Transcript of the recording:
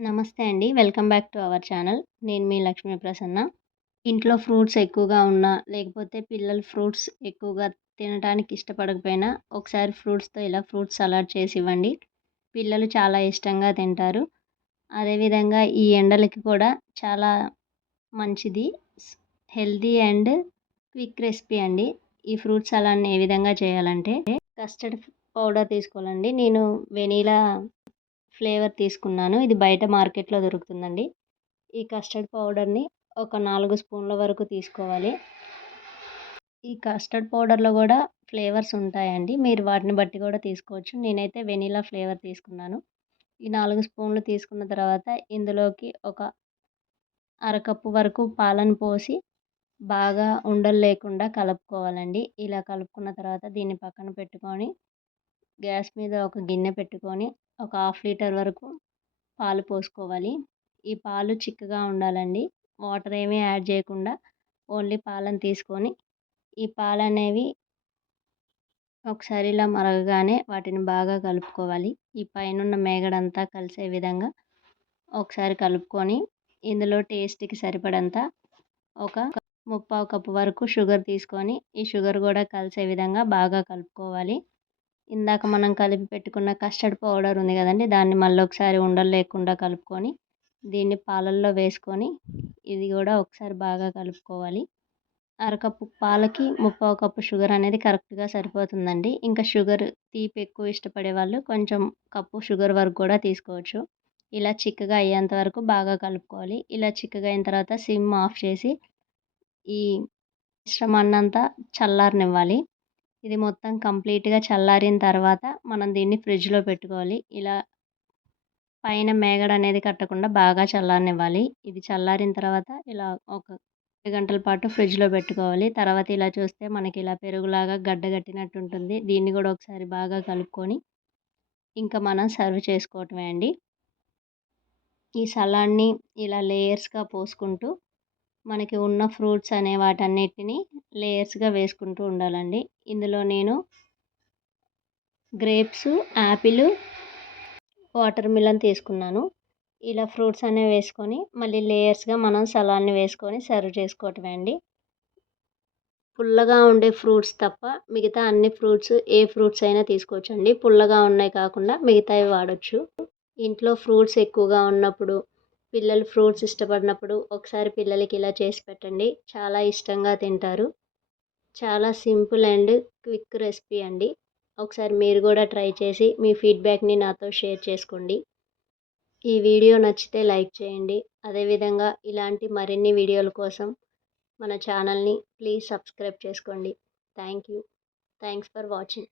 నమస్తే అండి. Welcome back to our channel. నేను మీ లక్ష్మీ ప్రసన్న. ఇంట్లో ఫ్రూట్స్ ఎక్కువగా ఉన్నా లేకపోతే పిల్లలు ఫ్రూట్స్ ఎక్కువగా తినడానికి ఇష్టపడకపోయినా ఒకసారి ఫ్రూట్స్తో ఇలా ఫ్రూట్స్ సలాడ్ చేసి ఇవ్వండి. పిల్లలు చాలా ఇష్టంగా తింటారు. అదేవిధంగా ఈ ఎండలకి కూడా చాలా మంచిది. హెల్తీ అండ్ క్విక్ రెసిపీ అండి. ఈ ఫ్రూట్ సలాడ్ని ఏ విధంగా చేయాలంటే కస్టర్డ్ పౌడర్ తీసుకోవాలండి. నేను వెనీలా ఫ్లేవర్ తీసుకున్నాను. ఇది బయట మార్కెట్లో దొరుకుతుందండి. ఈ కస్టర్డ్ పౌడర్ని ఒక నాలుగు స్పూన్ల వరకు తీసుకోవాలి. ఈ కస్టర్డ్ పౌడర్లో కూడా ఫ్లేవర్స్ ఉంటాయండి. మీరు వాటిని బట్టి కూడా తీసుకోవచ్చు. నేనైతే వెనీలా ఫ్లేవర్ తీసుకున్నాను. ఈ నాలుగు స్పూన్లు తీసుకున్న తర్వాత ఇందులోకి ఒక అరకప్పు వరకు పాలను పోసి బాగా ఉండలు లేకుండా కలుపుకోవాలండి. ఇలా కలుపుకున్న తర్వాత దీన్ని పక్కన పెట్టుకొని గ్యాస్ మీద ఒక గిన్నె పెట్టుకొని ఒక హాఫ్ లీటర్ వరకు పాలు పోసుకోవాలి. ఈ పాలు చిక్కగా ఉండాలండి. వాటర్ ఏమీ యాడ్ చేయకుండా ఓన్లీ పాలను తీసుకొని ఈ పాలు అనేవి ఒకసారి ఇలా మరగగానే వాటిని బాగా కలుపుకోవాలి. ఈ పైన మేగడంతా కలిసే విధంగా ఒకసారి కలుపుకొని ఇందులో టేస్ట్కి సరిపడంత ఒక ముప్పావు కప్పు వరకు షుగర్ తీసుకొని ఈ షుగర్ కూడా కలిసే విధంగా బాగా కలుపుకోవాలి. ఇందాక మనం కలిపి పెట్టుకున్న కస్టర్డ్ పౌడర్ ఉంది కదండి దాన్ని మళ్ళీ ఒకసారి ఉండలు లేకుండా కలుపుకొని దీన్ని పాలల్లో వేసుకొని ఇది కూడా ఒకసారి బాగా కలుపుకోవాలి. అరకప్పు పాలకి ముప్పావు కప్పు షుగర్ అనేది కరెక్ట్గా సరిపోతుందండి. ఇంకా షుగర్ తీపి ఎక్కువ ఇష్టపడే వాళ్ళు కొంచెం కప్పు షుగర్ వరకు కూడా తీసుకోవచ్చు. ఇలా చిక్కగా అయ్యేంత వరకు బాగా కలుపుకోవాలి. ఇలా చిక్కగా అయిన తర్వాత సిమ్ ఆఫ్ చేసి ఈ మిశ్రమాన్నంతా చల్లారనివ్వాలి. ఇది మొత్తం కంప్లీట్గా చల్లారిన తర్వాత మనం దీన్ని ఫ్రిడ్జ్లో పెట్టుకోవాలి. ఇలా పైన మేగడ అనేది కట్టకుండా బాగా చల్లారనివ్వాలి. ఇది చల్లారిన తర్వాత ఇలా ఒక గంటల పాటు ఫ్రిడ్జ్లో పెట్టుకోవాలి. తర్వాత ఇలా చూస్తే మనకి ఇలా పెరుగులాగా గడ్డ కట్టినట్టు ఉంటుంది. దీన్ని కూడా ఒకసారి బాగా కలుపుకొని ఇంకా మనం సర్వ్ చేసుకోవటమే అండి. ఈ సలాడ్ని ఇలా లేయర్స్గా పోసుకుంటూ మనకి ఉన్న ఫ్రూట్స్ అనే వాటన్నిటిని లేయర్స్గా వేసుకుంటూ ఉండాలండి. ఇందులో నేను గ్రేప్స్ యాపిల్ వాటర్ మిలన్ తీసుకున్నాను. ఇలా ఫ్రూట్స్ అనేవి వేసుకొని మళ్ళీ లేయర్స్గా మనం సలాడ్ని వేసుకొని సర్వ్ చేసుకోవటమే అండి. పుల్లగా ఉండే ఫ్రూట్స్ తప్ప మిగతా అన్ని ఫ్రూట్స్ ఏ ఫ్రూట్స్ అయినా తీసుకోవచ్చండి. పుల్లగా ఉన్నాయి కాకుండా మిగతావి వాడచ్చు. ఇంట్లో ఫ్రూట్స్ ఎక్కువగా ఉన్నప్పుడు పిల్లలు ఫ్రూట్స్ ఇష్టపడినప్పుడు ఒకసారి పిల్లలకి ఇలా చేసి పెట్టండి. చాలా ఇష్టంగా తింటారు. చాలా సింపుల్ అండ్ క్విక్ రెసిపీ అండి. ఒకసారి మీరు కూడా ట్రై చేసి మీ ఫీడ్బ్యాక్ని నాతో షేర్ చేసుకోండి. ఈ వీడియో నచ్చితే లైక్ చేయండి. అదేవిధంగా ఇలాంటి మరిన్ని వీడియోల కోసం మన ఛానల్ని ప్లీజ్ సబ్స్క్రైబ్ చేసుకోండి. Thank you thanks for watching.